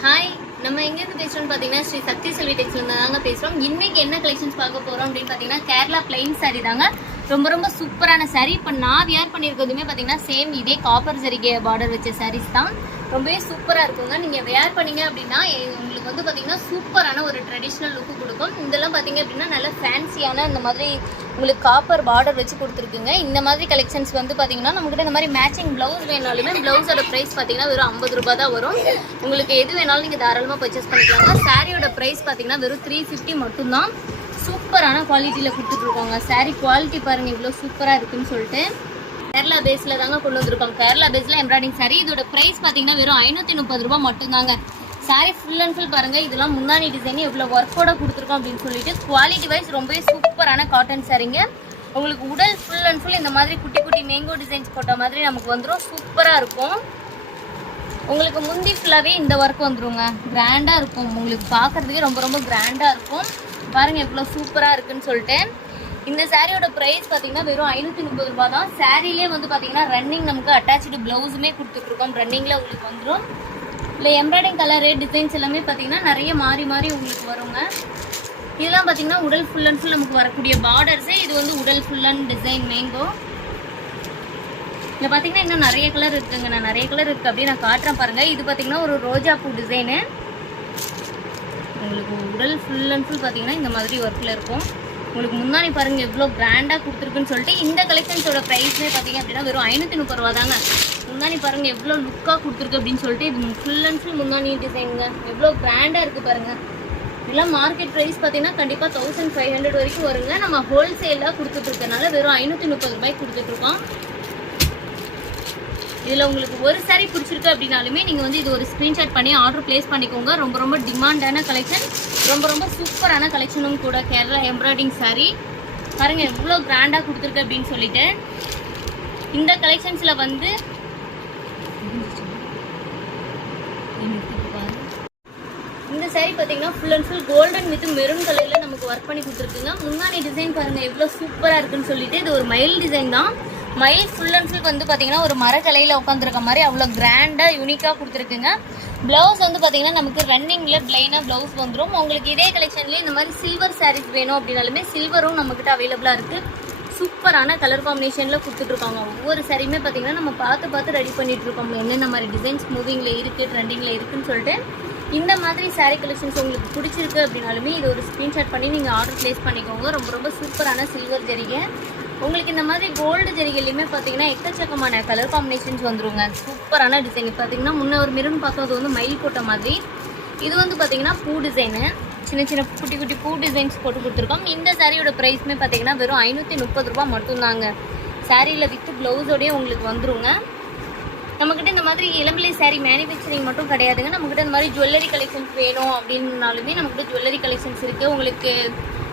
Hi நம்ம எங்கேருந்து பேசுகிறோம்னு பார்த்தீங்கன்னா ஸ்ரீ சக்தி செல்வி டெக்ஸ்லேருந்து தாங்க பேசுகிறோம் இன்னைக்கு என்ன கலெக்ஷன்ஸ் பார்க்க போகிறோம் அப்படின்னு பார்த்தீங்கன்னா கேரளா பிளைன் சாரி தாங்க. ரொம்ப ரொம்ப சூப்பரான சாரீ இப்போ நான் வியர் பண்ணியிருக்கிறதுமே பார்த்தீங்கன்னா சேம் இதே காப்பர் சரிகை பார்டர் வச்ச சாரீஸ் தான். ரொம்பவே சூப்பராக இருக்குங்க. நீங்கள் வியர் பண்ணீங்க அப்படின்னா எ- உங்களுக்கு வந்து பார்த்தீங்கன்னா சூப்பரான ஒரு ட்ரெடிஷ்னல் லுக்கு கொடுக்கும். இதெல்லாம் பார்த்தீங்க அப்படின்னா நல்ல ஃபேன்சியான இந்த மாதிரி உங்களுக்கு காப்பர் பார்டர் வச்சு கொடுத்துருக்குங்க. இந்த மாதிரி கலெக்ஷன்ஸ் வந்து பார்த்தீங்கன்னா நம்மக்கிட்ட இந்த மாதிரி மேட்சிங் ப்ளவுஸ் வேணாலுமே ப்ளவுஸோட ப்ரைஸ் பார்த்தீங்கன்னா வெறும் ஐம்பது ரூபா தான் வரும். உங்களுக்கு எது வேணாலும் நீங்கள் தாராளமாக பர்ச்சேஸ் பண்ணிக்கலாங்க. சாரியோட ப்ரைஸ் பார்த்தீங்கன்னா வெறும் த்ரீ ஃபிஃப்டி மட்டும்தான். சூப்பரான குவாலிட்டியில் கொடுத்துட்ருக்காங்க. சாரீ குவாலிட்டி பாருங்கள் இவ்வளோ சூப்பராக இருக்குன்னு சொல்லிட்டு. கேரளா பேஸில் தாங்க கொண்டு வந்திருக்கோம் கேரளா பேஸில் எம்ப்ராய்டிங் சாரீ இதோட ப்ரைஸ் பார்த்தீங்கன்னா வெறும் ஐநூற்றி முப்பது ரூபாய் மட்டும்தாங்க. சாரீ ஃபுல் அண்ட் ஃபுல் பாருங்கள் இதெல்லாம் முந்தானி டிசைன் எவ்வளோ ஒர்க்கோட கொடுத்துருக்கோம் அப்படின்னு சொல்லிட்டு குவாலிட்டி வைஸ் ரொம்பவே சூப்பரான காட்டன் சாரீங்க உங்களுக்கு உடல் ஃபுல் அண்ட் ஃபுல் இந்த மாதிரி குட்டி குட்டி மேங்கோ டிசைன்ஸ் போட்ட மாதிரி நமக்கு வந்துடும் சூப்பராக இருக்கும். உங்களுக்கு முந்தி ஃபுல்லாகவே இந்த ஒர்க் வந்துடுங்க கிராண்டாக இருக்கும். உங்களுக்கு பார்க்குறதுக்கே ரொம்ப ரொம்ப கிராண்டாக இருக்கும். பாருங்கள் எவ்வளோ சூப்பராக இருக்குன்னு சொல்லிட்டு. இந்த சாரியோட ப்ரைஸ் பார்த்தீங்கன்னா வெறும் ஐநூற்றி முப்பது ரூபா தான் சாரிலே வந்து பார்த்தீங்கன்னா ரன்னிங் நமக்கு அட்டாச்சு ப்ளவுஸுமே கொடுத்துட்ருக்கோம். ரன்னிங்கில் உங்களுக்கு வந்துடும் இல்லை எம்ப்ராய்டிங் கலரு டிசைன்ஸ் எல்லாமே பார்த்தீங்கன்னா நிறைய மாறி மாறி உங்களுக்கு வருங்க. இதெல்லாம் பார்த்தீங்கன்னா உடல் ஃபுல் அண்ட் ஃபுல் நமக்கு வரக்கூடிய பார்டர்ஸே இது வந்து உடல் ஃபுல் அண்ட் டிசைன் மேங்கோ இங்க பார்த்தீங்கன்னா இன்னும் நிறைய கலர் இருக்குங்க. நான் நிறைய கலர் இருக்குது அப்படியே நான் காட்டுறேன் பாருங்கள் இது பார்த்தீங்கன்னா ஒரு ரோஜா பூ டிசைனு உங்களுக்கு உடல் ஃபுல் அண்ட் ஃபுல் பார்த்தீங்கன்னா இந்த மாதிரி ஒர்க்கில் இருக்கும். உங்களுக்கு முன்னாடி பாருங்கள் எவ்வளோ கிராண்டாக கொடுத்துருக்குன்னு சொல்லிட்டு இந்த கலெக்ஷன்ஸோட ப்ரைஸ்னே பார்த்தீங்க அப்படின்னா வெறும் ஐநூற்றி முப்பது ரூபா தாங்க. முன்னாடி பாருங்கள் எவ்வளோ லுக்காக கொடுத்துருக்கு அப்படின்னு சொல்லிட்டு இது ஃபுல் அண்ட் ஃபுல் முன்னாடி டிசைனுங்க எவ்வளோ கிராண்டாக இருக்குது பாருங்கள் இதெல்லாம் மார்க்கெட் ப்ரைஸ் பார்த்தீங்கன்னா கண்டிப்பாக தௌசண்ட் ஃபைவ் ஹண்ட்ரட் வரைக்கும் வருங்க. நம்ம ஹோல்சேலாக கொடுத்துட்ருக்கனால வெறும் ஐநூற்றி முப்பது ரூபாய்க்கு கொடுத்துட்ருக்கோம் இதில் உங்களுக்கு ஒரு saree பிடிச்சிருக்கு அப்படின்னாலுமே நீங்கள் வந்து இது ஒரு ஸ்க்ரீன்ஷாட் பண்ணி ஆர்டர் ப்ளேஸ் பண்ணிக்கோங்க. ரொம்ப ரொம்ப டிமாண்டான கலெக்ஷன் ரொம்ப ரொம்ப சூப்பரான கலெக்ஷனும் கூட கேரளா எம்ப்ராய்டிங் சாரீ பாருங்கள் எவ்வளோ கிராண்டாக கொடுத்துருக்கு அப்படின்னு சொல்லிட்டு. இந்த கலெக்ஷன்ஸில் வந்து இந்த saree பார்த்தீங்கன்னா full and full golden with maroon கலரில் நமக்கு ஒர்க் பண்ணி கொடுத்துருக்குங்க. முன்னாடி டிசைன் பாருங்கள் எவ்வளோ சூப்பராக இருக்குன்னு சொல்லிட்டு இது ஒரு மயில் டிசைன் தான். மயில் ஃபுல் அண்ட் ஃபுல் வந்து பார்த்தீங்கன்னா ஒரு மரக்கலையில் உட்காந்துருக்க மாதிரி அவ்வளோ கிராண்டாக யூனிக்காக கொடுத்துருக்குங்க. ப்ளவுஸ் வந்து பார்த்தீங்கன்னா நமக்கு ரன்னிங்கில் பிளைனாக ப்ளவுஸ் வந்துடும் உங்களுக்கு இதே கலெக்ஷன்லேயே இந்த மாதிரி சில்வர் சாரீஸ் வேணும் அப்படின்னாலுமே சில்வரும் நம்மக்கிட்ட அவைலபிளாக இருக்குது சூப்பரான கலர் காம்பினேஷனில் கொடுத்துட்ருக்காங்க. ஒவ்வொரு சாரியுமே பார்த்தீங்கன்னா நம்ம பார்த்து பார்த்து ரெடி பண்ணிகிட்ருக்கோம் என்னென்ன மாதிரி டிசைன்ஸ் மூவிங்கில் இருக்குது ட்ரெண்டிங்கில் இருக்குதுன்னு சொல்லிட்டு. இந்த மாதிரி saree கலெக்ஷன்ஸ் உங்களுக்கு பிடிச்சிருக்கு அப்படின்னாலுமே இது ஒரு ஸ்க்ரீன்ஷாட் பண்ணி நீங்கள் ஆர்டர் ப்ளேஸ் பண்ணிக்கோங்க. ரொம்ப ரொம்ப சூப்பரான சில்வர் ஜரிகை உங்களுக்கு இந்த மாதிரி கோல்டு ஜெரிகள்லையுமே பார்த்தீங்கன்னா எக்கச்சக்கமான கலர் காம்பினேஷன்ஸ் வந்துருங்க. சூப்பரான டிசைன் பார்த்தீங்கன்னா முன்ன ஒரு மிருன் பார்த்தது அது வந்து மயில் போட்ட மாதிரி. இது வந்து பார்த்தீங்கன்னா பூ டிசைனு சின்ன சின்ன குட்டி குட்டி பூ டிசைன்ஸ் போட்டு கொடுத்துருக்கோம். இந்த சாரியோட ப்ரைஸ்மே பார்த்தீங்கன்னா வெறும் ஐநூற்றி முப்பது ரூபா மட்டும்தாங்க. சாரியில் வித்து ப்ளவுஸோடய உங்களுக்கு வந்துருங்க. நம்மக்கிட்ட இந்த மாதிரி இளம்பிள்ளை saree மேனுஃபேக்சரிங் மட்டும் கிடையாதுங்க. நம்மக்கிட்ட இந்த மாதிரி ஜுவல்லரி கலெக்ஷன்ஸ் வேணும் அப்படின்னாலுமே நம்மக்கிட்ட ஜுவல்லரி கலெக்ஷன்ஸ் இருக்குது உங்களுக்கு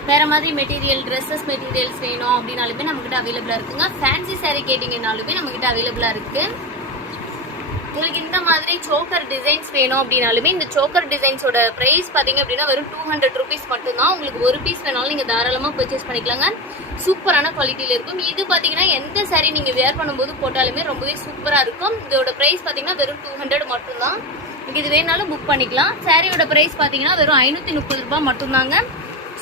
வேறு மாதிரி மெட்டீரியல் ட்ரெஸ்ஸஸ் மெட்டீரியல்ஸ் வேணும் அப்படின்னாலுமே நம்மக்கிட்ட அவைலபிளாக இருக்குங்க. ஃபேன்சி saree கேட்டிங்கனாலுமே நம்மக்கிட்ட அவைலபிளாக இருக்குது உங்களுக்கு இந்த மாதிரி சோக்கர் டிசைன்ஸ் வேணும் அப்படின்னாலுமே இந்த சோக்கர் டிசைன்ஸோட ப்ரைஸ் பார்த்தீங்க அப்படின்னா வெறும் டூ ஹண்ட்ரட் ருபீஸ் மட்டும்தான். உங்களுக்கு ஒரு பீஸ் வேணாலும் நீங்கள் தாராளமாக பர்ச்சேஸ் பண்ணிக்கலாங்க. சூப்பரான குவாலிட்டியில் இருக்கும். இது பார்த்தீங்கன்னா எந்த சாரீ நீங்கள் வேர் பண்ணும்போது போட்டாலுமே ரொம்பவே சூப்பராக இருக்கும். இதோட ப்ரைஸ் பார்த்தீங்கன்னா வெறும் டூ ஹண்ட்ரட் மட்டும்தான். இது வேணாலும் புக் பண்ணிக்கலாம். சாரியோட ப்ரைஸ் பார்த்தீங்கன்னா வெறும் ஐநூற்றி முப்பது ரூபாய் மட்டும்தாங்க.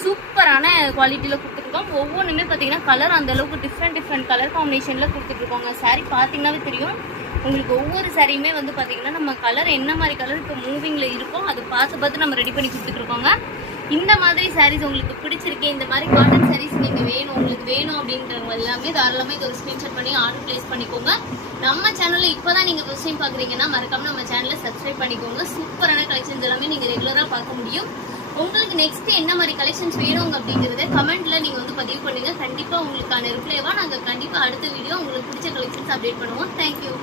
சூப்பரான குவாலிட்டியில் கொடுத்துருக்கோம் ஒவ்வொன்றுமே பார்த்தீங்கன்னா கலர் அந்த அளவுக்கு டிஃப்ரெண்ட் டிஃப்ரெண்ட் கலர் காம்பினேஷனில் கொடுத்துட்ருக்கோங்க சாரீ பார்த்தீங்கன்னாவே தெரியும். உங்களுக்கு ஒவ்வொரு சாரியுமே வந்து பார்த்தீங்கன்னா நம்ம கலர் என்ன மாதிரி கலர் இப்போ மூவிங்கில் இருக்கோ அது பார்த்து பார்த்து நம்ம ரெடி பண்ணி கொடுத்துட்ருக்கோங்க இந்த மாதிரி சாரீஸ் உங்களுக்கு பிடிச்சிருக்கு இந்த மாதிரி காட்டன் சாரீஸ் நீங்கள் வேணும் உங்களுக்கு வேணும் அப்படின்றவங்க எல்லாமே தாராளமாக இது ஒரு ஸ்க்ரீன்ஷாட் பண்ணி ஆர்டர் ப்ளேஸ் பண்ணிக்கோங்க. நம்ம சேனலில் இப்போ தான் நீங்கள் ஃபஸ்ட் டைம் பார்க்குறீங்கன்னா மறக்காமல் நம்ம சேனலை சப்ஸ்கிரைப் பண்ணிக்கோங்க. சூப்பரான கலெக்ஷன்ஸ் எல்லாமே நீங்கள் ரெகுலராக பார்க்க முடியும். உங்களுக்கு நெக்ஸ்ட் என்ன மாதிரி கலெக்ஷன்ஸ் வேணும் அப்படிங்கறத கமெண்ட்ல நீங்க வந்து பதிவு பண்ணுங்க. கண்டிப்பா உங்களுக்கான ரிப்ளைவா நாங்க கண்டிப்பா அடுத்த வீடியோ உங்களுக்கு பிடிச்ச கலெக்ஷன்ஸ் அப்டேட் பண்ணுவோம். தேங்க்யூ